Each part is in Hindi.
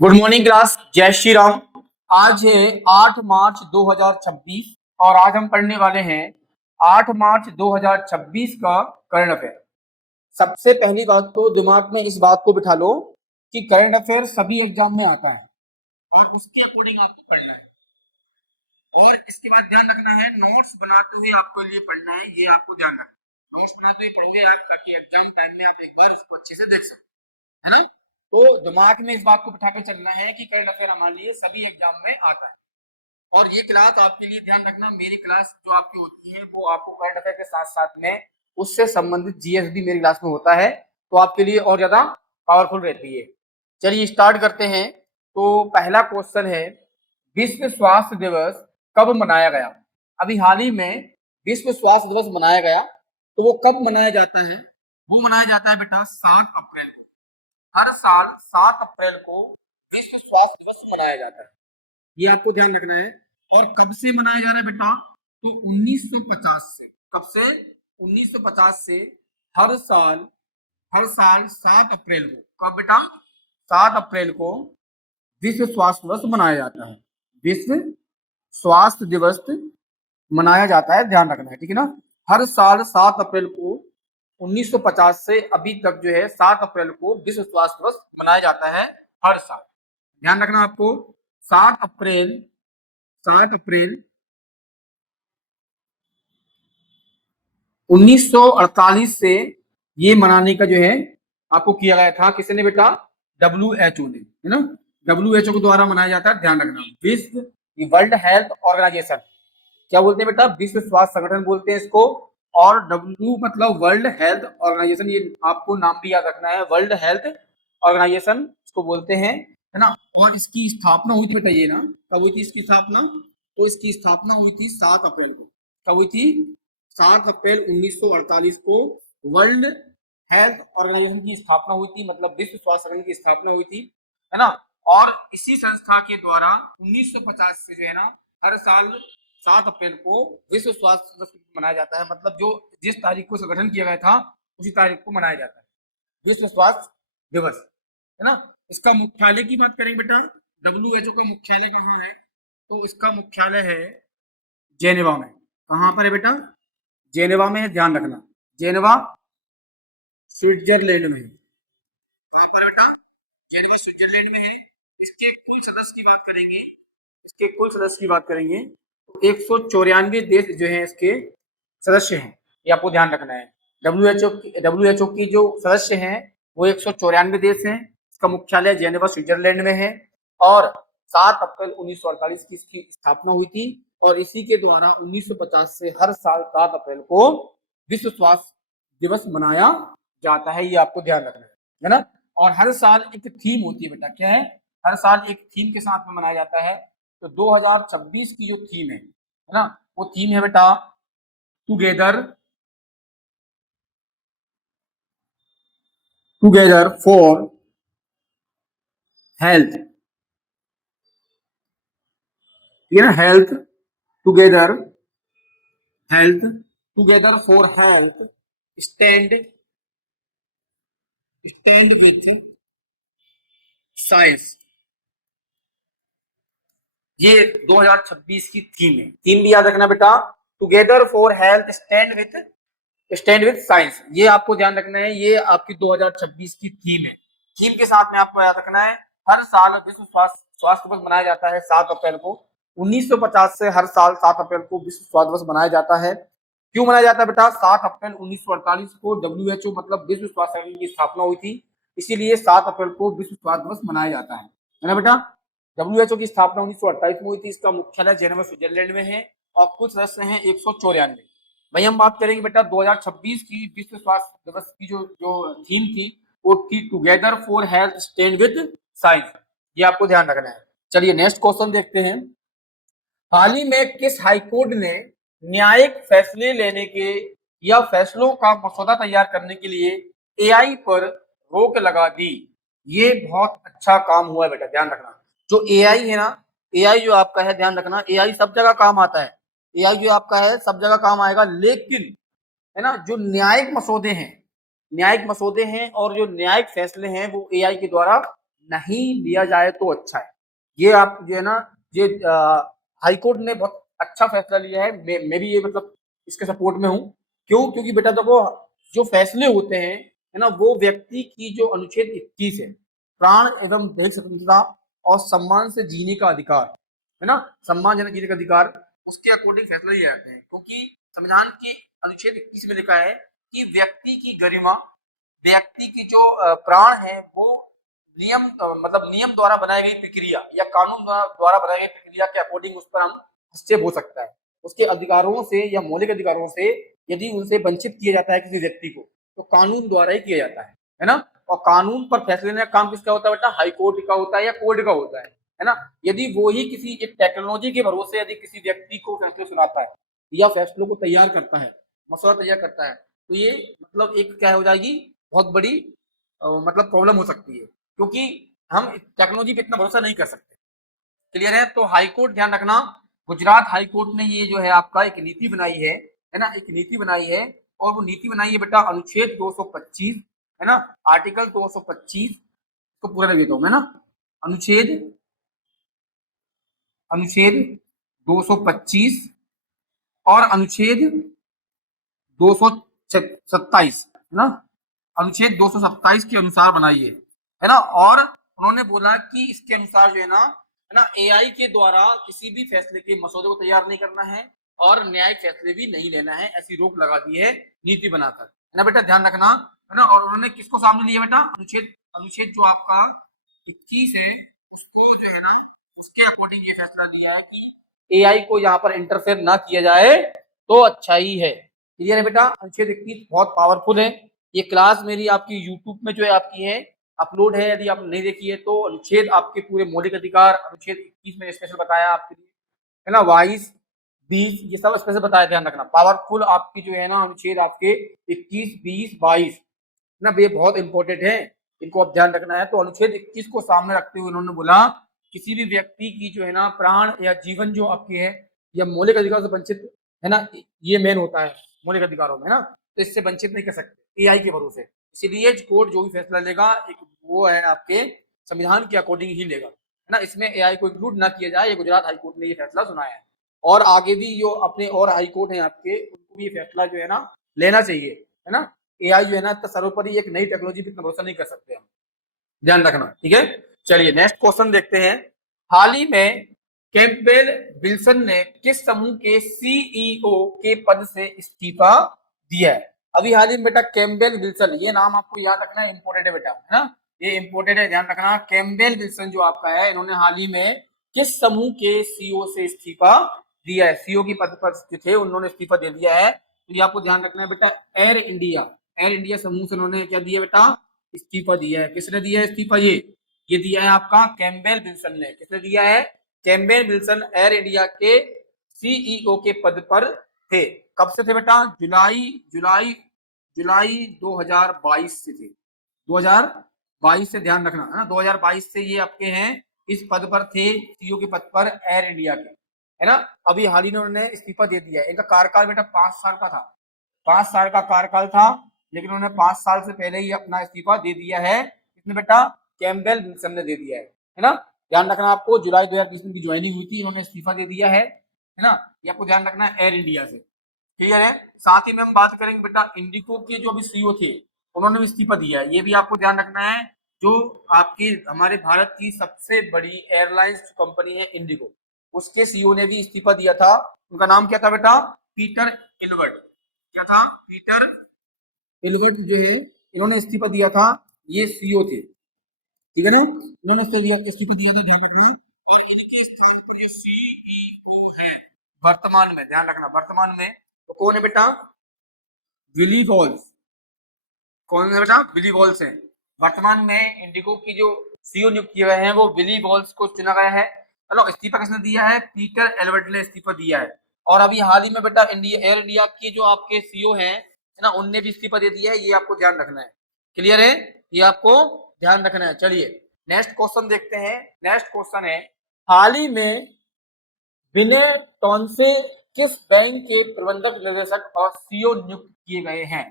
गुड मॉर्निंग क्लास, जय श्री राम। आज है 8 मार्च 2026 और आज हम पढ़ने वाले हैं 8 मार्च 2026 का करंट अफेयर। सबसे पहली बात तो दिमाग में इस बात को बिठा लो कि करंट अफेयर सभी एग्जाम में आता है और उसके अकॉर्डिंग आपको पढ़ना है। और इसके बाद ध्यान रखना है, नोट्स बनाते हुए आपको लिए पढ़ना है, ये आपको ध्यान रखना। नोट्स बनाते हुए पढ़ोगे आप ताकि एग्जाम टाइम में आप एक बार इसको अच्छे से देख सको, है ना। तो दिमाग में इस बात को बिठा के चलना है कि करंट अफेयर हमारे लिए सभी एग्जाम में आता है। और ये क्लास आपके लिए ध्यान रखना, मेरी क्लास जो आपकी होती है वो आपको करंट अफेयर के साथ साथ में उससे संबंधित जीएस भी मेरी क्लास में होता है, तो आपके लिए और ज्यादा पावरफुल रहती है। चलिए स्टार्ट करते हैं। तो पहला क्वेश्चन है, विश्व स्वास्थ्य दिवस कब मनाया गया? अभी हाल ही में विश्व स्वास्थ्य दिवस मनाया गया, तो वो कब मनाया जाता है? वो मनाया जाता है बेटा 7 अप्रैल। हर साल 7 अप्रैल को विश्व स्वास्थ्य दिवस मनाया जाता है, ये आपको ध्यान रखना है। और कब से मनाया जा रहा है बेटा? तो 1950 से। कब से? 1950 से हर साल 7 अप्रैल को। कब बेटा? 7 अप्रैल को विश्व स्वास्थ्य दिवस मनाया जाता है। विश्व स्वास्थ्य दिवस मनाया जाता है, ध्यान रखना है, ठीक है ना। हर साल 7 अप्रैल को 1950 से अभी तक जो है 7 अप्रैल को विश्व स्वास्थ्य दिवस मनाया जाता है हर साल। ध्यान रखना आपको, 7 अप्रैल 1948 से ये मनाने का जो है आपको किया गया था। किसने बेटा? WHO ने, है ना। WHO के द्वारा मनाया जाता है, ध्यान रखना। विश्व वर्ल्ड हेल्थ ऑर्गेनाइजेशन, क्या बोलते हैं बेटा? विश्व स्वास्थ्य संगठन बोलते हैं इसको। और W मतलब वर्ल्ड हेल्थ ऑर्गेनाइजेशन, ये आपको नाम भी याद रखना है, वर्ल्ड हेल्थ ऑर्गेनाइजेशन इसको बोलते हैं, है ना। और इसकी स्थापना हुई थी बेटा, ये ना, कब हुई थी इसकी स्थापना? तो इसकी स्थापना हुई थी 7 अप्रैल को। कब हुई थी? 7 अप्रैल 1948 को वर्ल्ड हेल्थ ऑर्गेनाइजेशन की स्थापना हुई थी, मतलब विश्व स्वास्थ्य संगठन की स्थापना हुई थी, है ना। और इसी संस्था के द्वारा 1950 से जो है ना हर साल 7 अप्रैल को विश्व स्वास्थ्य दिवस मनाया जाता है। मतलब जो जिस तारीख को संगठन किया गया था उसी तारीख को मनाया जाता है विश्व स्वास्थ्य दिवस, है ना। इसका मुख्यालय की बात करें बेटा, WHO का मुख्यालय कहाँ है? तो इसका मुख्यालय है जेनेवा में। कहाँ पर है बेटा? जेनेवा में है, ध्यान रखना। जेनेवा स्विट्जरलैंड में है। कहाँ पर बेटा? जेनेवा स्विट्जरलैंड में है। इसके कुल सदस्य की बात करेंगे, तो 194 देश जो है इसके सदस्य हैं, ये आपको ध्यान रखना है। WHO की जो सदस्य हैं वो 194 देश हैं। इसका मुख्यालय जेनेवा स्विट्जरलैंड में है। और 7 अप्रैल 1948 की इसकी स्थापना हुई थी। और इसी के द्वारा 1950 से हर साल 7 अप्रैल को विश्व स्वास्थ्य दिवस मनाया जाता है, ये आपको ध्यान रखना है ना। और हर साल एक थीम होती है बेटा, क्या है? हर साल एक थीम के साथ में मनाया जाता है। तो 2026 की जो थीम है ना, वो थीम है बेटा टुगेदर फॉर हेल्थ, ठीक है ना। Together health together for health stand with science, ये 2026 की थीम है। थीम भी याद रखना बेटा, together for health stand with science, ये आपको ध्यान रखना है। ये आपकी 2026 की थीम है। थीम के साथ में आपको याद रखना है, हर साल विश्व स्वास्थ्य दिवस मनाया जाता है 7 अप्रैल को। 1950 से हर साल 7 अप्रैल को विश्व स्वास्थ्य दिवस मनाया जाता है। क्यों मनाया जाता है बेटा? 7 अप्रैल 1948 को WHO मतलब विश्व स्वास्थ्य संगठन की स्थापना हुई थी, इसीलिए 7 अप्रैल को विश्व स्वास्थ्य दिवस मनाया जाता है ना बेटा। WHO की स्थापना 1948 में हुई थी। इसका मुख्यालय जेनेवा स्विट्जरलैंड में है और कुछ सदस्य हैं 194। भाई हम बात करेंगे बेटा 2026 की विश्व स्वास्थ्य दिवस की जो थीम थी, वो थी together for health stand with science, ये आपको ध्यान रखना है। चलिए नेक्स्ट क्वेश्चन देखते हैं। हाल ही में किस हाईकोर्ट ने न्यायिक फैसले लेने के या फैसलों का मसौदा तैयार करने के लिए एआई पर रोक लगा दी? ये बहुत अच्छा काम हुआ है बेटा, ध्यान रखना। जो एआई है ना, एआई जो आपका है, ध्यान रखना, एआई सब जगह काम आता है। एआई जो आपका है सब जगह काम आएगा, लेकिन है ना जो न्यायिक मसौदे हैं और जो न्यायिक फैसले हैं वो एआई के द्वारा नहीं लिया जाए तो अच्छा है। ये आप जो है ना, ये हाई कोर्ट ने बहुत अच्छा फैसला लिया है। मैं भी ये मतलब इसके सपोर्ट में हूँ। क्यों? क्योंकि बेटा देखो, जो फैसले होते हैं है ना, वो व्यक्ति की जो अनुच्छेद 21 है, प्राण एवं दैहिक स्वतंत्रता और सम्मान से जीने का अधिकार, है ना, सम्मानजनक जीने का अधिकार, उसके अकॉर्डिंग फैसला लिए जाते हैं। क्योंकि संविधान के अनुच्छेद 21 में लिखा है कि व्यक्ति की गरिमा, व्यक्ति की जो प्राण है वो नियम मतलब नियम द्वारा बनाई गई प्रक्रिया या कानून द्वारा बनाई गई प्रक्रिया के अकॉर्डिंग उस पर हम हस्तक्षेप हो सकता है। उसके अधिकारों से या मौलिक अधिकारों से यदि उनसे वंचित किया जाता है किसी व्यक्ति को, तो कानून द्वारा ही किया जाता है ना। और कानून पर फैसले लेने का काम किसका होता है बेटा? हाई कोर्ट का होता है या कोर्ट का होता है ना। यदि वो ही किसी एक टेक्नोलॉजी के भरोसे यदि किसी व्यक्ति को फैसले सुनाता है या फैसलों को तैयार करता है, मसौदा तैयार करता है, तो ये मतलब एक क्या हो जाएगी, बहुत बड़ी मतलब प्रॉब्लम हो सकती है। क्योंकि हम टेक्नोलॉजी पे इतना भरोसा नहीं कर सकते। क्लियर है? तो हाई कोर्ट ध्यान रखना, गुजरात हाई कोर्ट ने ये जो है आपका एक नीति बनाई है ना, एक नीति बनाई है। और वो नीति बनाई है बेटा अनुच्छेद 225, है ना, आर्टिकल 225 को पूरा लिख देता हूं मैं ना। अनुच्छेद अनुच्छेद 225 और अनुच्छेद 227, है ना, अनुच्छेद 227 के अनुसार बनाई है ना। और उन्होंने बोला कि इसके अनुसार जो है ना, एआई के द्वारा किसी भी फैसले के मसौदे को तैयार नहीं करना है और न्यायिक फैसले भी नहीं लेना है, ऐसी रोक लगा दी है नीति बनाकर, है ना बेटा, ध्यान रखना, है ना। और उन्होंने किसको सामने लिया बेटा? अनुच्छेद अनुच्छेद जो आपका 21 है, उसको जो है ना, उसके अकॉर्डिंग ये फैसला लिया है कि एआई को यहाँ पर इंटरफेयर ना किया जाए तो अच्छा ही है। क्लियर है बेटा? अनुच्छेद 21 बहुत पावरफुल है। ये क्लास मेरी आपकी यूट्यूब में जो है आपकी है, अपलोड है, यदि आप नहीं देखी है तो। अनुच्छेद आपके पूरे मौलिक अधिकार अनुच्छेद 21 में स्पेशल बताया आपके लिए, है ना, 22 20 ये सब स्पेशल बताया, ध्यान रखना। पावरफुल आपकी जो है ना अनुच्छेद आपके 21 20 22 ना, ये बहुत इंपॉर्टेंट है, इनको आप ध्यान रखना है। तो अनुच्छेद 21 को सामने रखते हुए उन्होंने बोला किसी भी व्यक्ति की जो है ना प्राण या जीवन जो आपकी है या मौलिक अधिकार से वंचित, है ना, ये मेन होता है मौलिक अधिकारों में ना, तो इससे वंचित नहीं कर सकते एआई के भरोसे। इसीलिए कोर्ट जो भी फैसला लेगा एक वो है आपके संविधान के अकॉर्डिंग ही लेगा, है ना। इसमें एआई को इंक्लूड ना किया जाए, ये गुजरात हाईकोर्ट ने ये फैसला सुनाया है। और आगे भी जो अपने और हाई कोर्ट है आपके, उनको भी ये फैसला जो है ना लेना चाहिए, है ना। एआई जो है ना इतना सर्वोपरि एक नई टेक्नोलॉजी पे इतना भरोसा नहीं कर सकते हम, ध्यान रखना, ठीक है। चलिए नेक्स्ट क्वेश्चन देखते हैं। हाल ही में कैम्पबेल विल्सन ने किस समूह के सीईओ के पद से इस्तीफा दिया है? अभी हाल ही में बेटा कैम्पबेल विल्सन, ये नाम आपको याद रखना है, इंपोर्टेंट है बेटा, है ना, ये इंपोर्टेंट है, ध्यान रखना। कैम्पबेल विल्सन जो आपका है, इन्होंने हाल ही में किस समूह के सीईओ से इस्तीफा दिया है? सीईओ की पद पर जो थे उन्होंने इस्तीफा दे दिया है। तो ये आपको ध्यान रखना है बेटा, एयर इंडिया समूह से उन्होंने क्या दिया बेटा? इस्तीफा दिया है। किसने दिया है इस्तीफा? ये दिया है आपका कैम्पबेल विल्सन ने। किसने दिया है? कैम्पबेल विल्सन एयर इंडिया के सीईओ के पद पर थे। कब से थे बेटा? जुलाई 2022 से थे, 2022 से, ध्यान रखना, है ना, 2022 से ये आपके हैं इस पद पर थे, सीईओ के पद पर एयर इंडिया के, है ना। अभी हाल ही में उन्होंने इस्तीफा दे दिया है। इनका कार्यकाल बेटा 5 साल का था, 5 साल का कार्यकाल था, लेकिन उन्होंने 5 साल से पहले ही अपना इस्तीफा दे दिया है। किसने बेटा? कैम्पबेल विल्सन ने दे दिया है ना। ध्यान रखना, आपको जुलाई 2020 में ज्वाइनिंग हुई थी, इन्होंने इस्तीफा दे दिया है ना। ये आपको ध्यान रखना है एयर इंडिया से, क्लियर है। साथ ही में हम बात करेंगे बेटा इंडिगो के जो अभी सीईओ थे, उन्होंने भी इस्तीफा दिया है, ये भी आपको ध्यान रखना है। जो आपकी हमारे भारत की सबसे बड़ी एयरलाइंस कंपनी है इंडिगो, उसके सीईओ ने भी इस्तीफा दिया था। उनका नाम क्या था बेटा? Peter Albert. क्या था? पीटर एलबर्ट जो है, इन्होंने इस्तीफा दिया था, ये सीईओ थे, ठीक है ना, इन्होंने इस्तीफा दिया था, ध्यान रखना। और इनके स्थान पर ये सीईओ है वर्तमान में, ध्यान रखना, वर्तमान में तो कौन है बेटा? Willy Walls. कौन है बेटा? विली वॉल्स है। वर्तमान में इंडिगो की जो सीईओ नियुक्त किए गए हैं वो विली वॉल्स को चुना गया है। चलो, इस्तीफा किसने दिया है? पीटर एलबर्ट ने इस्तीफा दिया है। और अभी हाल ही में बेटा एयर इंडिया के जो आपके सीईओ हैं, है ना, उनने भी इस्तीफा दे दिया है, ये आपको ध्यान रखना है, क्लियर है, ये आपको ध्यान रखना है। चलिए नेक्स्ट क्वेश्चन देखते हैं। नेक्स्ट क्वेश्चन है, हाल ही में विनय टॉन्से किस बैंक के प्रबंधक निदेशक और सीईओ नियुक्त किए गए हैं?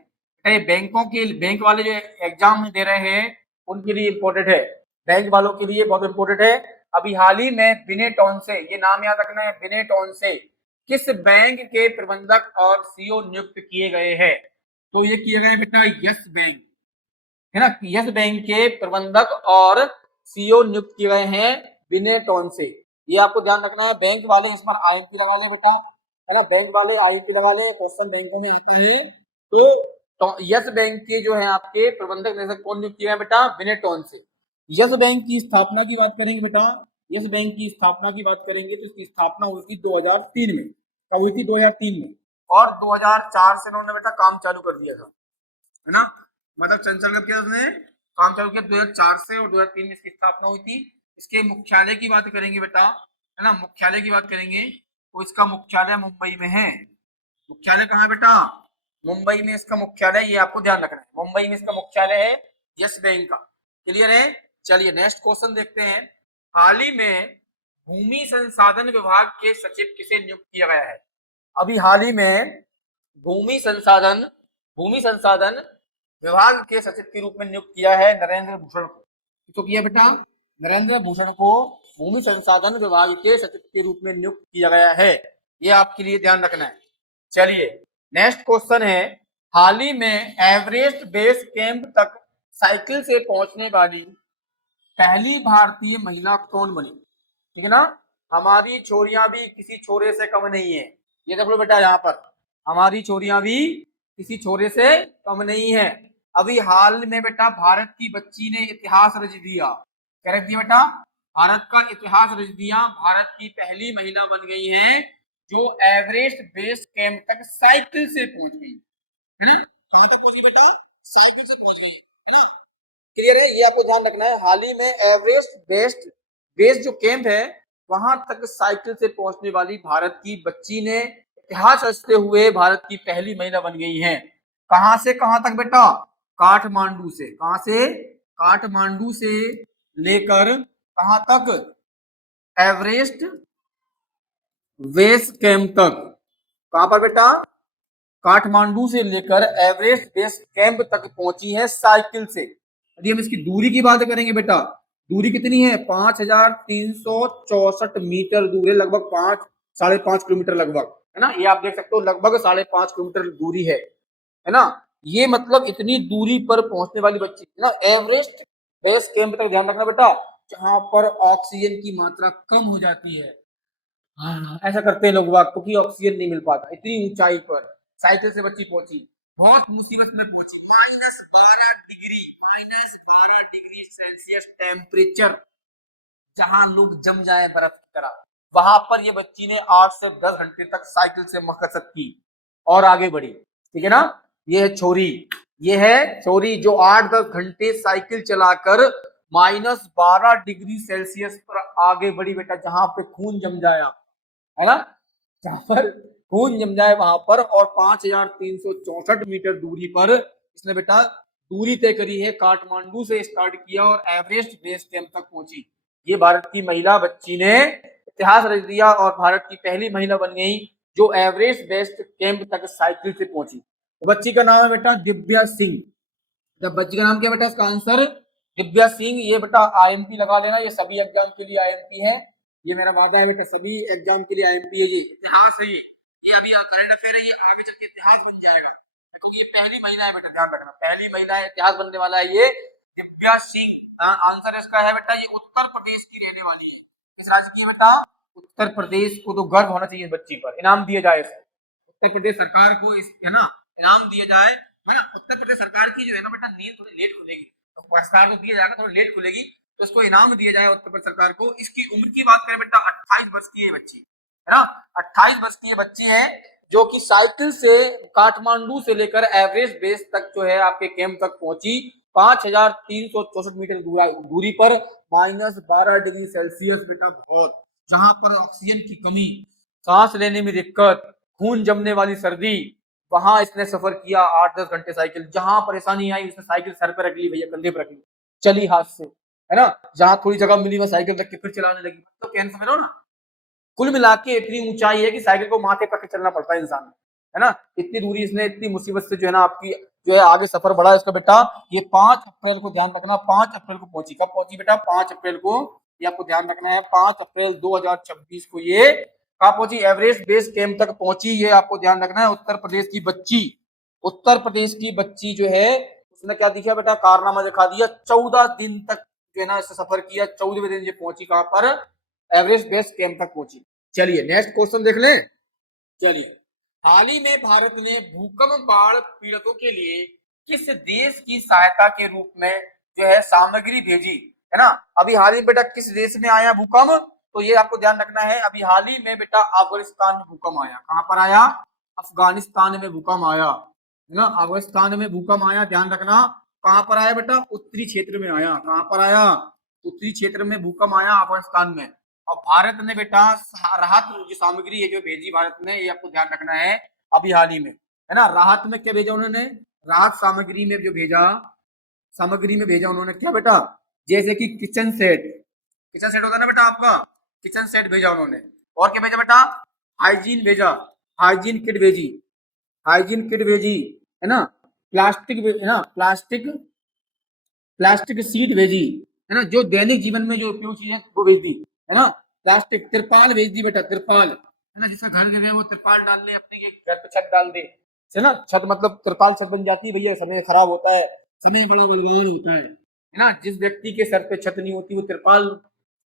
बैंकों के बैंक वाले जो एग्जाम दे रहे हैं उनके लिए इंपॉर्टेंट है। बैंक वालों के लिए बहुत इंपॉर्टेंट है। अभी हाल ही में बिनेटॉन से, ये नाम याद रखना है, बिनेटॉन से किस बैंक के प्रबंधक और सीईओ नियुक्त किए गए हैं? तो ये किए गए बेटा यस बैंक, है ना। यस बैंक के प्रबंधक और सीईओ नियुक्त किए गए हैं बिनेटॉन से। ये आपको ध्यान रखना है। बैंक वाले इस बार आईएमपी लगा ले बेटा, है ना। बैंक वाले आईएमपी लगा ले, क्वेश्चन बैंकों में आते हैं। तो यस बैंक के जो है आपके प्रबंधक निदेशक कौन नियुक्त किया है बेटा? बिनेटॉन से। यस बैंक की स्थापना की बात करेंगे बेटा, यस बैंक की स्थापना की बात करेंगे तो इसकी स्थापना हुई थी 2003 में। कब हुई थी? 2003 में। और 2004 से उन्होंने बेटा काम चालू कर दिया था, है ना। मतलब संचालन कब किया उसने? काम चालू किया 2004 से, और 2003 में इसकी स्थापना हुई थी। इसके मुख्यालय की बात करेंगे बेटा, है ना, मुख्यालय की बात करेंगे तो इसका मुख्यालय मुंबई में है। मुख्यालय कहाँ है बेटा? मुंबई में इसका मुख्यालय, ये आपको ध्यान रखना है, मुंबई में इसका मुख्यालय है यस बैंक का। क्लियर है? चलिए नेक्स्ट क्वेश्चन देखते हैं। हाल ही में भूमि संसाधन विभाग के सचिव किसे नियुक्त किया गया है? अभी हाल ही में भूमि संसाधन विभाग के सचिव के रूप में नियुक्त किया है नरेंद्र भूषण को। तो किया बेटा? नरेंद्र भूषण को भूमि संसाधन विभाग के सचिव के रूप में नियुक्त किया गया है। ये आपके लिए ध्यान रखना है। चलिए नेक्स्ट क्वेश्चन है। हाल ही में एवरेस्ट बेस कैंप तक साइकिल से पहुंचने वाली पहली भारतीय महिला कौन बनी? ठीक है ना। हमारी छोरियां भी किसी छोरे से कम नहीं है। ये देख लो बेटा, यहाँ पर हमारी छोरियां भी किसी छोरे से कम नहीं है। अभी हाल में बेटा भारत की बच्ची ने इतिहास रच दिया। क्या रच दिया बेटा? भारत का इतिहास रच दिया। भारत की पहली महिला बन गई है जो एवरेस्ट बेस कैंप तक साइकिल से पहुंच गई, है ना। कहां तक पहुंची बेटा? साइकिल से पहुंच गई, है ना। क्लियर है? ये आपको ध्यान रखना है। हाल ही में एवरेस्ट बेस जो कैंप है वहां तक साइकिल से पहुंचने वाली भारत की बच्ची ने इतिहास रचते हुए भारत की पहली महिला बन गई है। कहां से कहां तक बेटा? काठमांडू से। कहां से? काठमांडू से लेकर कहां तक? एवरेस्ट बेस कैंप तक। कहां पर बेटा? काठमांडू से लेकर एवरेस्ट बेस कैंप तक पहुंची है साइकिल से। यदि हम इसकी दूरी की बात करेंगे बेटा, दूरी कितनी है? 5364 मीटर दूर है, लगभग 5-5.5 किलोमीटर लगभग, है ना। ये आप देख सकते हो, लगभग 5.5 किलोमीटर दूरी है ना। ये मतलब इतनी दूरी पर पहुंचने वाली बच्ची ना एवरेस्ट बेस कैंप तक। ध्यान रखना बेटा, जहां पर ऑक्सीजन की मात्रा कम हो जाती है। हाँ, ऐसा करते हैं लोग वाग, क्योंकि ऑक्सीजन नहीं मिल पाता। इतनी ऊंचाई पर साइकिल से बच्ची पहुंची, बहुत मुसीबत में पहुंची। -12 डिग्री सेल्सियस टेम्परेचर, जहां लोग जम जाए बर्फ की तरह, वहां पर ये बच्ची ने 8 से 10 घंटे तक साइकिल से मकसद की और आगे बढ़ी। ठीक है ना। ये है छोरी, ये है छोरी जो 8-10 घंटे साइकिल चलाकर -12 डिग्री सेल्सियस पर आगे बढ़ी बेटा, जहां पे खून जम जाया, है ना, जहां पर खून जम जाए वहां पर। और 5364 मीटर दूरी पर इसने बेटा दूरी तय करी है। काठमांडू से स्टार्ट किया और एवरेस्ट बेस कैंप तक पहुंची। ये भारत की महिला बच्ची ने इतिहास रच दिया और भारत की पहली महिला बन गई जो एवरेस्ट बेस कैंप तक साइकिल से पहुंची। तो बच्ची का नाम है बेटा दिव्या सिंह। जब बच्ची का नाम क्या बेटा? इसका आंसर दिव्या सिंह। ये बेटा आईएमपी लगा लेना, ये सभी एग्जाम के लिए आईएमपी है। ये मेरा वादा है बेटा, सभी एग्जाम के लिए आईएमपी है। ये इतिहास है, ये अभी करंट अफेयर है, ये आगे चल के इतिहास बन जाएगा, क्योंकि ये पहली महिला है बेटा, ध्यान रखना, पहली महिला है, इतिहास बनने वाला है ये दिव्या सिंह। आंसर इसका है बेटा, ये उत्तर प्रदेश की रहने वाली है। किस राज्य की बेटा? उत्तर प्रदेश को। तो गर्व होना चाहिए इस बच्ची पर, इनाम दिया जाए इसे। उत्तर प्रदेश सरकार को इस, है ना, इनाम दिया जाए, है ना। उत्तर प्रदेश सरकार की जो है ना बेटा नींद थोड़ी लेट खुलेगी, तो पुरस्कार तो दिया जाएगा, थोड़ी लेट खुलेगी, तो इसको इनाम दिया जाए उत्तर प्रदेश सरकार को। इसकी उम्र की बात करें बेटा, 28 वर्ष की है बच्ची, है ना। 28 वर्ष की ये बच्ची है जो कि साइकिल से काठमांडू से लेकर एवरेस्ट बेस तक जो है आपके कैंप तक पहुंची। 5364 मीटर दूरी पर -12 डिग्री सेल्सियस बेटा, बहुत, जहां पर ऑक्सीजन की कमी, सांस लेने में दिक्कत, खून जमने वाली सर्दी, वहां इसने सफर किया 8-10 घंटे साइकिल। जहां परेशानी आई उसने साइकिल सर पे रख ली भैया, कंधे पे रख ली, चली हाथ से, है ना। जहां थोड़ी जगह मिली वह साइकिल रख के फिर चलाने लगी। तो कैन समझ लो ना, कुल मिला के इतनी ऊंचाई है कि साइकिल को माथे पर चलना पड़ता है इंसान, है ना। इतनी दूरी इसने इतनी मुसीबत से जो है ना आपकी जो है आगे सफर बढ़ा इसका बेटा, ये 5 अप्रैल को ध्यान रखना, 5 अप्रैल को पहुंची। कब पहुंची बेटा? 5 अप्रैल को। ये आपको ध्यान रखना है, 5 अप्रैल 2026 को ये कहाँ पहुंची? एवरेस्ट बेस कैंप तक पहुंची। ये आपको ध्यान रखना है। उत्तर प्रदेश की बच्ची, उत्तर प्रदेश की बच्ची जो है उसने क्या दिखा बेटा? कारनामा दिखा दिया। 14 दिन तक जो है ना इससे सफर किया, 14वें दिन ये पहुंची कहां पर? एवरेस्ट बेस कैंप तक पहुंची। चलिए नेक्स्ट क्वेश्चन देख लें। चलिए, हाल ही में भारत ने भूकंप बाढ़ पीड़ितों के लिए किस देश की सहायता के रूप में जो है सामग्री भेजी, है ना? अभी हाल ही में बेटा किस देश में आया भूकंप? तो ये आपको ध्यान रखना है। अभी हाल ही में बेटा अफगानिस्तान में भूकंप आया। कहां पर आया? अफगानिस्तान में भूकंप आया, है ना? अफगानिस्तान में भूकंप आया, ध्यान रखना। कहां पर आया बेटा? उत्तरी क्षेत्र में आया। कहां पर आया? उत्तरी क्षेत्र में भूकंप आया अफगानिस्तान में। और भारत ने बेटा राहत जो सामग्री है जो भेजी भारत ने, ये आपको ध्यान रखना है अभी हाल ही में, है ना? राहत में क्या भेजा उन्होंने? राहत सामग्री में जो भेजा, सामग्री में भेजा उन्होंने क्या बेटा? जैसे कि किचन सेट, किचन सेट होता है ना बेटा आपका, किचन सेट भेजा उन्होंने। और क्या भेजा बेटा? हाइजीन भेजा, हाइजीन किट भेजी, हाइजीन किट भेजी, है ना? प्लास्टिक, है ना? प्लास्टिक, प्लास्टिक सीट भेजी, है ना? जो दैनिक जीवन में जो उपयोग चीजें वो भेज दी, है ना? प्लास्टिक, तिरपाल भेज दी बेटा, तिरपाल, है ना? जिसका घर गिर गया वो तिरपाल डाल ले, अपनी घर पे छत डाल दे, है ना? छत मतलब तिरपाल छत बन जाती है भैया। समय खराब होता है, समय बड़ा बलवान होता है ना? जिस व्यक्ति के सर पे छत नहीं होती वो तिरपाल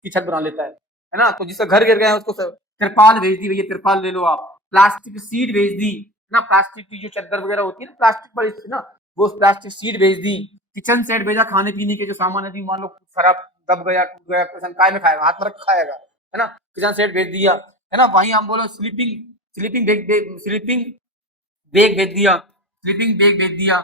की छत बना लेता है ना? तो जिसका घर गिर गया है उसको तिरपाल भेज दी भैया, तिरपाल ले लो आप। प्लास्टिक सीट भेज दी, है ना? प्लास्टिक की जो चादर वगैरह होती है ना, प्लास्टिक वाली, ना, वो प्लास्टिक सीट भेज दी। किचन सेट भेजा, खाने पीने के जो सामान है, मान लो खराब दब गया, टूट गया, किसान काय में खाएगा? हाथ में रख खाएगा, है ना? किचन सेट भेज दिया, है ना? वहीं हम बोलो sleeping, sleeping bag, sleeping bag भेज दिया, स्लीपिंग बैग भेज दिया,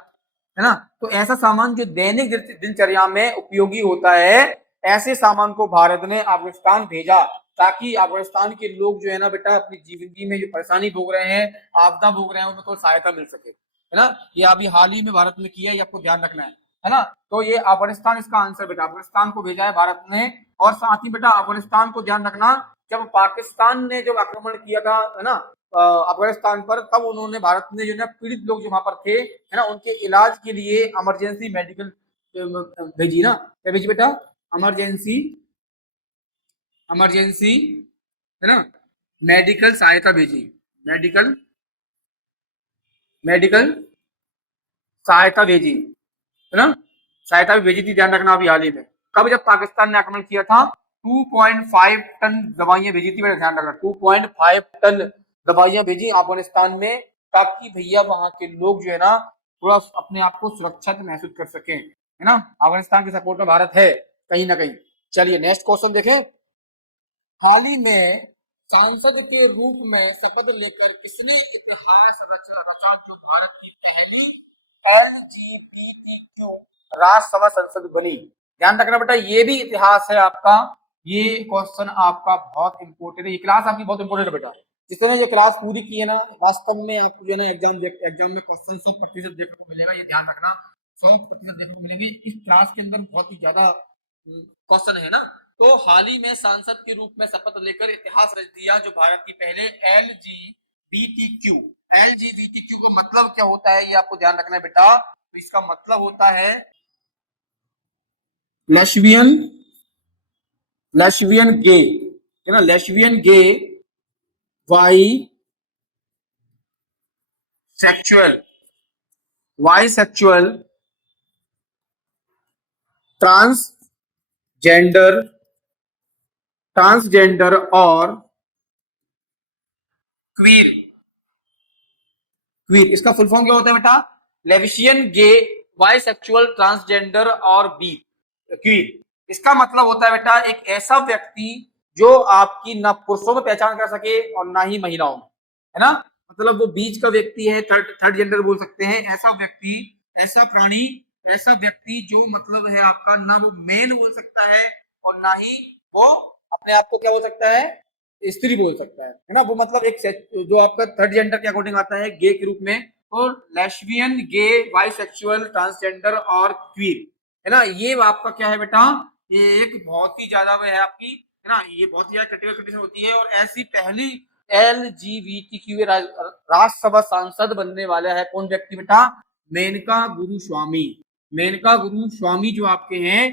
है ना? तो ऐसा सामान जो दैनिक दिनचर्या में उपयोगी होता है, ऐसे सामान को भारत ने अफगानिस्तान भेजा, ताकि अफगानिस्तान के लोग जो है ना बेटा अपनी जिंदगी में जो परेशानी भोग रहे हैं, आपदा भोग रहे हैं, उनको सहायता मिल सके, है ना? ये अभी हाल ही में भारत ने किया, ये आपको ध्यान रखना है ना? तो ये अफगानिस्तान इसका आंसर बेटा, अफगानिस्तान को भेजा है भारत ने। और साथ ही बेटा अफगानिस्तान को ध्यान रखना, जब पाकिस्तान ने जब आक्रमण किया था, है ना, अफगानिस्तान पर, तब उन्होंने, भारत ने जो है पीड़ित लोग जो वहां पर थे, है ना, उनके इलाज के लिए इमरजेंसी मेडिकल भेजी ना। क्या भेजी बेटा? इमरजेंसी, इमरजेंसी, है ना, मेडिकल सहायता भेजी, मेडिकल, मेडिकल सहायता भेजी, है ना? सहायता भी भेजी थी, ध्यान रखना अभी हाल ही में। कब? जब पाकिस्तान ने आक्रमण किया था। 2.5 टन दवाइयां भेजी थी, मेरा ध्यान रखना, 2.5 टन दवाइयां भेजी अफगानिस्तान में, ताकि भैया वहां के लोग जो है ना थोड़ा अपने आप को सुरक्षित महसूस कर सकें, है ना? अफगानिस्तान के सपोर्ट में भारत है कहीं ना कहीं। चलिए नेक्स्ट क्वेश्चन देखें। हाल ही में सांसद के रूप में शपथ लेकर किसने इतिहास रचा, जो भारत की पहली LGBTQ राज्यसभा संसद बनी? ध्यान रखना बेटा, ये भी इतिहास है आपका। ये क्वेश्चन आपका बहुत इंपोर्टेंट है, ये क्लास आपकी बहुत इंपोर्टेंट है बेटा। जिसने ये क्लास पूरी की है ना, वास्तव में आपको जो है ना एग्जाम में क्वेश्चन 100% देखने को मिलेगा, ये ध्यान रखना, 100% देखने को मिलेंगे इस क्लास के अंदर। बहुत ही ज्यादा क्वेश्चन है ना। तो हाल ही में सांसद के रूप में शपथ लेकर इतिहास रच दिया, जो भारत की पहले LGBTQ, LGBTQ का मतलब क्या होता है, ये आपको ध्यान रखना है बेटा। तो इसका मतलब होता है लेस्बियन, लेस्बियन गे, है ना? Lesbian gay, bisexual, bisexual, transgender, transgender और क्वीर, क्वीर इसका फुल फॉर्म क्या होता है बेटा? लेविशियन गे, बाइसेक्सुअल, ट्रांसजेंडर और बी क्वीर। इसका मतलब होता है बेटा एक ऐसा व्यक्ति जो आपकी ना पुरुषों में पहचान कर सके और ना ही महिलाओं में, है ना? मतलब वो बीच का व्यक्ति है, थर्ड थर्ड जेंडर बोल सकते हैं। ऐसा व्यक्ति, ऐसा प्राणी, ऐसा व्यक्ति जो मतलब है आपका ना वो मेन बोल सकता है और ना ही वो अपने आप को क्या बोल सकता है, स्त्री बोल सकता है ना? वो मतलब एक जो आपका थर्ड जेंडर के अकॉर्डिंग आता है गे के रूप में, तो लेस्बियन, गे, बाइसेक्सुअल, ट्रांसजेंडर और क्वीर, है ना? ये आपका क्या है बेटा? ये एक बहुत ही ज्यादा है आपकी, है ना, ये बहुत ही ज्यादा क्रिटिकल कंडीशन होती है। और ऐसी पहली LGBTQ राज्यसभा सांसद बनने वाला है कौन व्यक्ति बेटा? मेनका गुरु स्वामी। मेनका गुरु स्वामी जो आपके हैं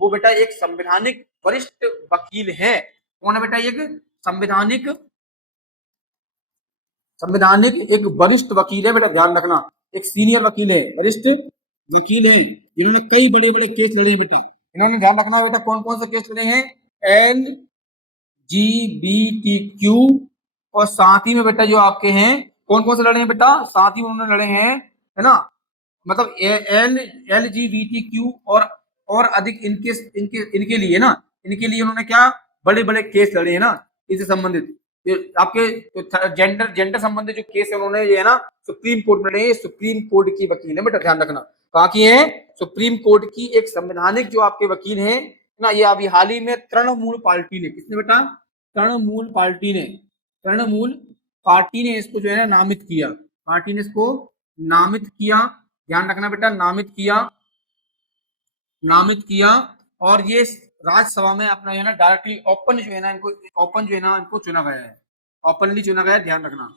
वो बेटा एक संवैधानिक वरिष्ठ वकील है। कौन है बेटा? एक संवैधानिक संवैधानिक एक वरिष्ठ वकील है बेटा, ध्यान रखना। एक सीनियर वकील है, वरिष्ठ वकील है, जिन्होंने कई बड़े बड़े केस लड़े बेटा। इन्होंने ध्यान रखना बेटा कौन कौन से केस लड़े हैं? LGBTQ और साथ ही में बेटा जो आपके हैं कौन कौन से लड़े हैं बेटा? साथ ही उन्होंने लड़े हैं, है ना, मतलब LGBTQ और अधिक इनके इनके इनके लिए ना, इनके लिए उन्होंने क्या बड़े बड़े केस लड़े हैं ना, इससे संबंधित आपके जेंडर जेंडर संबंधित जो केस है उन्होंने ये है ना सुप्रीम कोर्ट में लड़े। सुप्रीम कोर्ट की वकील है बेटा, ध्यान रखना। कहाँ की है? सुप्रीम कोर्ट की एक संवैधानिक जो आपके वकील है ना। ये अभी हाल ही में तृणमूल पार्टी ने, किसने बेटा? तृणमूल पार्टी ने, तृणमूल पार्टी ने इसको जो है ना नामित किया। पार्टी ने इसको नामित किया, ध्यान रखना बेटा, नामित किया, नामित किया। और ये राज्यसभा में अपना है ना डायरेक्टली ओपन जो है ना इनको, ओपन जो है ना इनको चुना गया है, ओपनली चुना गया है, ध्यान रखना।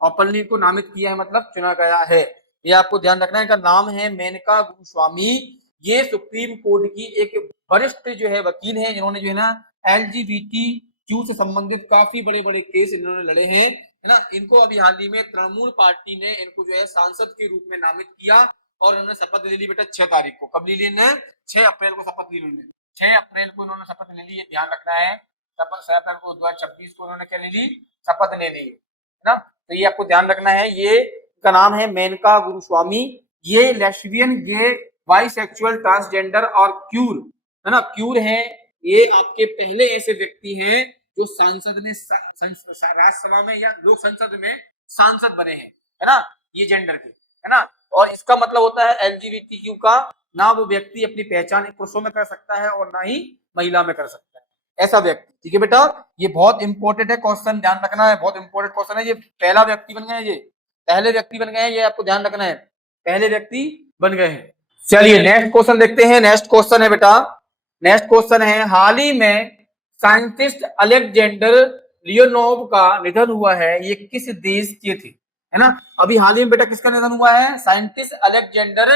ओपनली इनको नामित किया है मतलब चुना गया है, ये आपको ध्यान रखना है। इनका नाम है मेनका गुरुस्वामी। ये सुप्रीम कोर्ट की एक वरिष्ठ जो है वकील है, जिन्होंने जो है ना LGBTQ से संबंधित काफी बड़े बड़े केस इन्होंने लड़े हैं, है ना। इनको अभी हाल ही में तृणमूल पार्टी ने इनको जो है सांसद के रूप में नामित किया और उन्होंने शपथ ले ली बेटा 6 तारीख को। कब ली लेना? 6 अप्रैल को शपथ ली उन्होंने। 6 अप्रैल को इन्होंने शपथ ले ली, ध्यान रखना है। 6 अप्रैल को 2026 को उन्होंने क्या ले ली? शपथ ले ली, है ना। तो ये आपको ध्यान रखना है। ये का नाम है मेनका गुरुस्वामी। ये लेस्बियन, गे, बाइसेक्सुअल, ट्रांसजेंडर और क्यूर, है ना, क्यूर है। ये आपके पहले ऐसे व्यक्ति हैं जो सांसद में राज्यसभा में या लोक संसद में सांसद बने हैं, है ना, ये जेंडर के, है ना। और इसका मतलब होता है LGBTQ का ना वो व्यक्ति अपनी पहचान पुरुषों में कर सकता है और ना ही महिला में कर सकता है, ऐसा व्यक्ति। ठीक है बेटा, ये बहुत इंपॉर्टेंट है क्वेश्चन, ध्यान रखना है, बहुत इंपॉर्टेंट क्वेश्चन है। ये पहला व्यक्ति बन गए हैं, ये पहले व्यक्ति बन गए हैं, ये आपको ध्यान रखना है, पहले व्यक्ति बन गए हैं। चलिए नेक्स्ट क्वेश्चन देखते हैं। नेक्स्ट क्वेश्चन है बेटा, नेक्स्ट क्वेश्चन है, हाल ही में साइंटिस्ट अलेक्जेंडर लियोनोव का निधन हुआ है, ये किस देश के थे? है ना, अभी हाल ही में बेटा किसका निधन हुआ है? साइंटिस्ट अलेक्जेंडर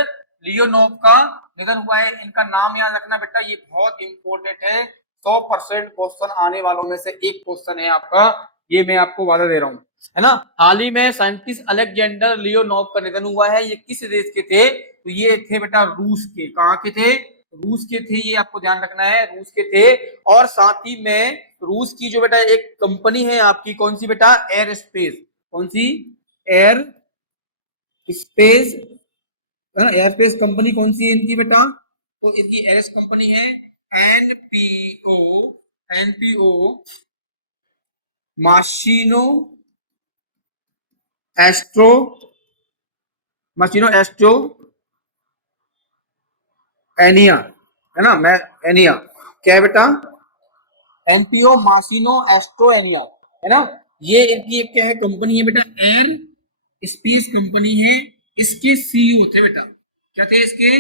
लियोनोव का निधन हुआ है। इनका नाम याद रखना बेटा, ये बहुत इंपॉर्टेंट है, 100% क्वेश्चन आने वालों में से एक क्वेश्चन है आपका, ये मैं आपको वादा दे रहा हूं, है ना। हाल ही में साइंटिस्ट अलेक्जेंडर लियोनोव का निधन हुआ है, ये किस देश के थे? तो ये थे बेटा रूस के। कहाँ के थे? रूस के थे, ये आपको ध्यान रखना है, रूस के थे। और साथ ही में रूस की जो बेटा एक कंपनी है आपकी, कौन सी बेटा? Air space. कौन सी? Air space, air space company कौन सी है इनकी बेटा? तो इनकी एयर कंपनी है NPO, NPO Mashinostroyenia, Mashinostroyenia, है ना, मैं एनिया क्या है बेटा? एनपीओ माशिनो एस्ट्रो एनिया, है ना। ये इनकी एक क्या है कंपनी है बेटा, एयर स्पेस कंपनी है। इसके सीईओ थे बेटा, क्या थे इसके?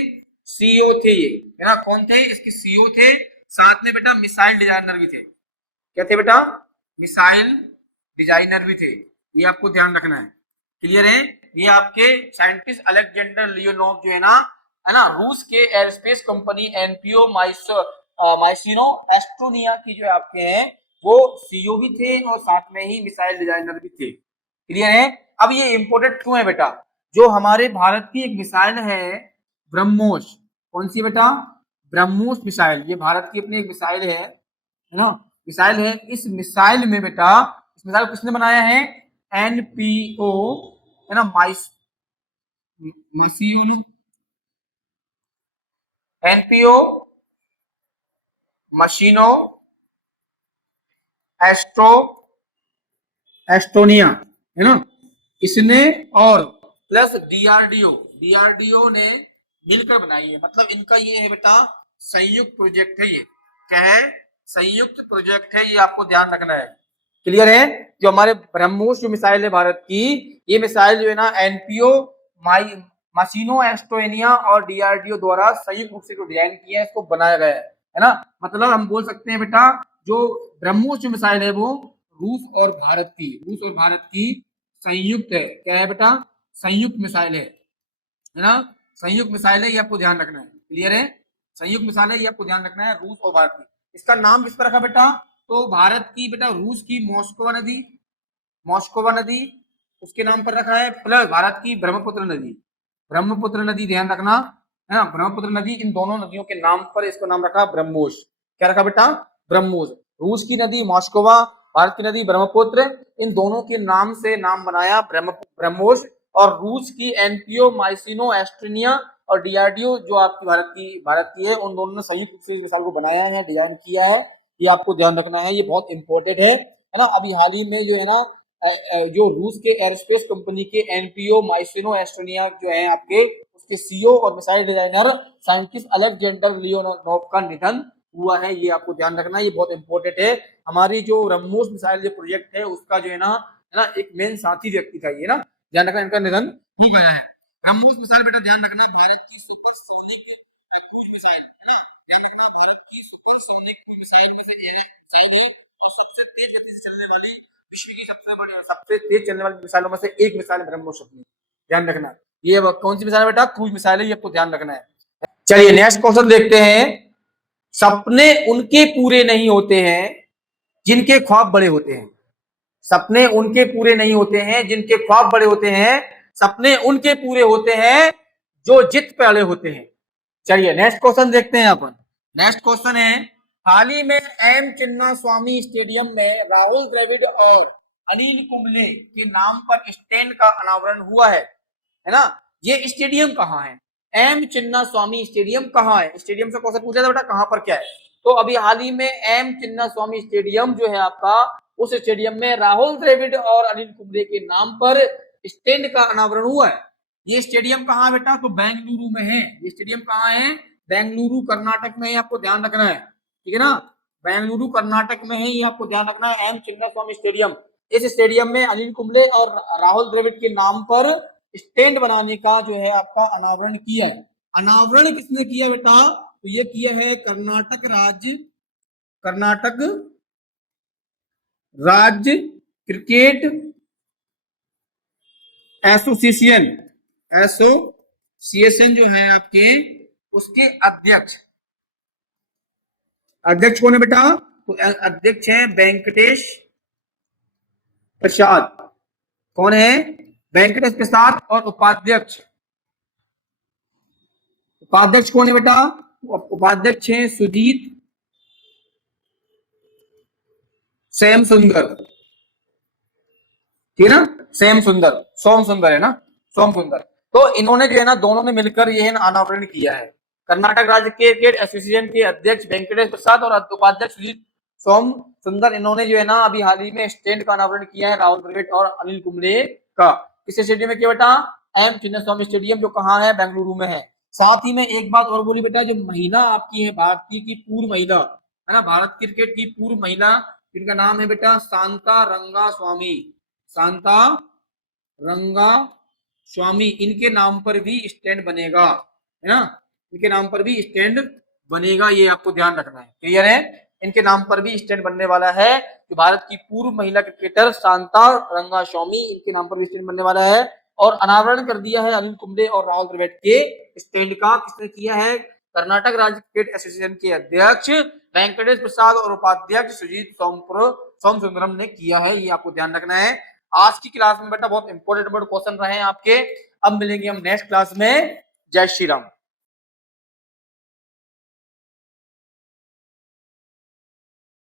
सीईओ थे ये, है ना। कौन थे इसके सीईओ थे? साथ में बेटा मिसाइल डिजाइनर भी थे। क्या थे बेटा? मिसाइल डिजाइनर भी थे, ये आपको ध्यान रखना है। क्लियर है? ये आपके साइंटिस्ट अलेक्जेंडर लियोनोव जो है ना, रूस के एयरस्पेस कंपनी एनपीओ माइसिनो एस्ट्रोनिया की जो आपके हैं वो सीईओ भी थे और साथ में ही मिसाइल डिजाइनर भी थे। क्लियर है? अब ये इंपोर्टेंट क्यों है बेटा? जो हमारे भारत की एक मिसाइल है ब्रह्मोस, कौन सी बेटा? ब्रह्मोस मिसाइल, ये भारत की अपनी एक मिसाइल है ना, मिसाइल है। इस मिसाइल में बेटा, इस मिसाइल को किसने बनाया है? एनपीओ, है ना, मासिनो, एनपीओ मशीनो एस्ट्रो एस्टोनिया, है ना, इसने और प्लस डीआरडीओ, डीआरडीओ ने मिलकर बनाई है। मतलब इनका ये है बेटा संयुक्त प्रोजेक्ट है, ये क्या है? संयुक्त प्रोजेक्ट है, ये आपको ध्यान रखना है। क्लियर है? जो हमारे ब्रह्मोस जो मिसाइल है भारत की, ये मिसाइल जो है ना एनपीओ मासिनो एस्टोनिया और डीआरडीओ द्वारा संयुक्त रूप से जो डिजाइन किया है, इसको बनाया गया है ना। मतलब हम बोल सकते हैं बेटा जो ब्रह्मोस जो मिसाइल है वो रूस और भारत की संयुक्त है। क्या है बेटा? संयुक्त मिसाइल है है ना। संयुक्त मिसाइल है, ये आपको ध्यान रखना है। क्लियर है, संयुक्त मिसाइल है, ये आपको ध्यान रखना है, रूस और भारत की। इसका नाम किस पर रखा बेटा, तो भारत की बेटा रूस की मॉस्कोवा नदी, मॉस्कोवा नदी उसके नाम पर रखा है, प्लस भारत की ब्रह्मपुत्र नदी, ब्रह्मपुत्र नदी ध्यान रखना है ना, ब्रह्मपुत्र नदी, इन दोनों नदियों के नाम पर इसको नाम रखा ब्रह्मोस। क्या रखा बेटा, ब्रह्मोस। रूस की नदी मॉस्कोवा, भारत की नदी ब्रह्मपुत्र, इन दोनों के नाम से नाम बनाया ब्रह्मोस। और रूस की एनपीओ, माइसिनो, एस्ट्रेनिया और डीआरडीओ जो आपकी भारत की है, उन दोनों ने संयुक्त रूप से इस मिसाइल को बनाया है, डिजाइन किया है। ये आपको ध्यान रखना है, ये बहुत इंपॉर्टेंट है ना। अभी हाल ही में जो है ना, जो रूस के एयरस्पेस कंपनी के एनपीओ, माइसिनो, एस्ट्रेनिया जो है आपके, उसके सीईओ और missile designer scientist Alexander Leonov का निधन हुआ है। ये आपको ध्यान रखना है, ये बहुत इंपॉर्टेंट है। हमारी जो ब्रह्मोस मिसाइल जो प्रोजेक्ट है, उसका जो है ना एक मेन साथी व्यक्ति था ये ना, ध्यान रखना, इनका निधन हो गया है। ब्रह्मोस मिसाइल बेटा ध्यान रखना, भारत की सुपरसोनिक क्रूज मिसाइल है ना, ध्यान रखना, भारत की सुपरसोनिक क्रूज मिसाइल में से एक और सबसे तेज गति से चलने वाली, विश्व की सबसे तेज चलने वाली मिसाइलों में से एक मिसाइल ब्रह्मोस अपनी, ध्यान रखना। ये कौन सी मिसाइल है बेटा, क्रूज मिसाइल है, ये आपको ध्यान रखना है। चलिए नेक्स्ट क्वेश्चन देखते हैं। सपने उनके पूरे नहीं होते हैं जिनके ख्वाब बड़े होते हैं। सपने उनके पूरे नहीं होते हैं जिनके ख्वाब बड़े होते हैं, सपने उनके पूरे होते हैं जो जिद पे अड़े होते हैं। चलिए नेक्स्ट क्वेश्चन देखते हैं अपन। नेक्स्ट क्वेश्चन है, हाल ही में एम चिन्ना स्वामी स्टेडियम में राहुल द्रविड़ और अनिल कुंबले के नाम पर स्टैंड का अनावरण हुआ है ना। ये स्टेडियम कहाँ है, एम चिन्ना स्वामी स्टेडियम कहाँ है, स्टेडियम से क्वेश्चन पूछा था बेटा, कहाँ पर क्या है। तो अभी हाल ही में एम चिन्ना स्वामी स्टेडियम जो है आपका, उस स्टेडियम में राहुल द्रविड़ और अनिल कुंबले के नाम पर स्टैंड का अनावरण हुआ है। ये स्टेडियम कहाँ है बेटा, तो बेंगलुरु में है। ये स्टेडियम कहाँ है, बेंगलुरु कर्नाटक में है, आपको ध्यान रखना है, ठीक है ना, बेंगलुरु कर्नाटक में है, ये आपको ध्यान रखना है, एम चिन्ना स्वामी स्टेडियम। इस स्टेडियम में अनिल कुंबले और राहुल द्रविड़ के नाम पर स्टैंड बनाने का जो है आपका अनावरण किया है। अनावरण किसने किया बेटा, तो ये किया है कर्नाटक राज्य क्रिकेट एसोसिएशन जो है आपके, उसके अध्यक्ष कौन है बेटा, तो अध्यक्ष है वेंकटेश प्रसाद। कौन है, वेंकटेश प्रसाद। और उपाध्यक्ष कौन है बेटा, उपाध्यक्ष है सुजीत सैम सुंदर, ठीक है ना, सोम सुंदर है ना, सोम सुंदर। तो इन्होंने जो है ना, दोनों ने मिलकर यह अनावरण किया है। कर्नाटक राज्य क्रिकेट एसोसिएशन के अध्यक्ष वेंकटेश प्रसाद और उपाध्यक्ष सोम सुंदर, इन्होंने जो है ना अभी हाल ही में स्टैंड का अनावरण किया है राहुल द्रविड़ और अनिल कुंबले का। इस स्टेडियम में क्या बेटा, एम चिन्नास्वामी स्टेडियम, जो कहाँ है, बेंगलुरु में है। साथ ही में एक बात और बोली बेटा, जो महिला आपकी है, भारतीय की पूर्व महिला है ना, भारत क्रिकेट की पूर्व महिला, जिनका नाम है बेटा शांता रंगास्वामी, शांता रंगास्वामी, इनके नाम पर भी स्टैंड बनेगा, है ना, इनके नाम पर भी स्टैंड बनेगा, ये आपको ध्यान रखना है। क्लियर है, इनके नाम पर भी स्टैंड बनने वाला है। जो भारत की पूर्व महिला क्रिकेटर शांता रंगास्वामी, इनके नाम पर भी स्टैंड बनने वाला है। और अनावरण कर दिया है अनिल कुंबले और राहुल द्रविड़ के स्टैंड का। किसने किया है, कर्नाटक राज्य क्रिकेट एसोसिएशन के अध्यक्ष वेंकटेश प्रसाद और उपाध्यक्ष सुजीत सोम सुंदरम ने किया है, ये आपको ध्यान रखना है। आज की क्लास में बेटा बहुत इंपॉर्टेंट क्वेश्चन रहे हैं आपके। अब मिलेंगे हम नेक्स्ट क्लास में। जय श्री राम।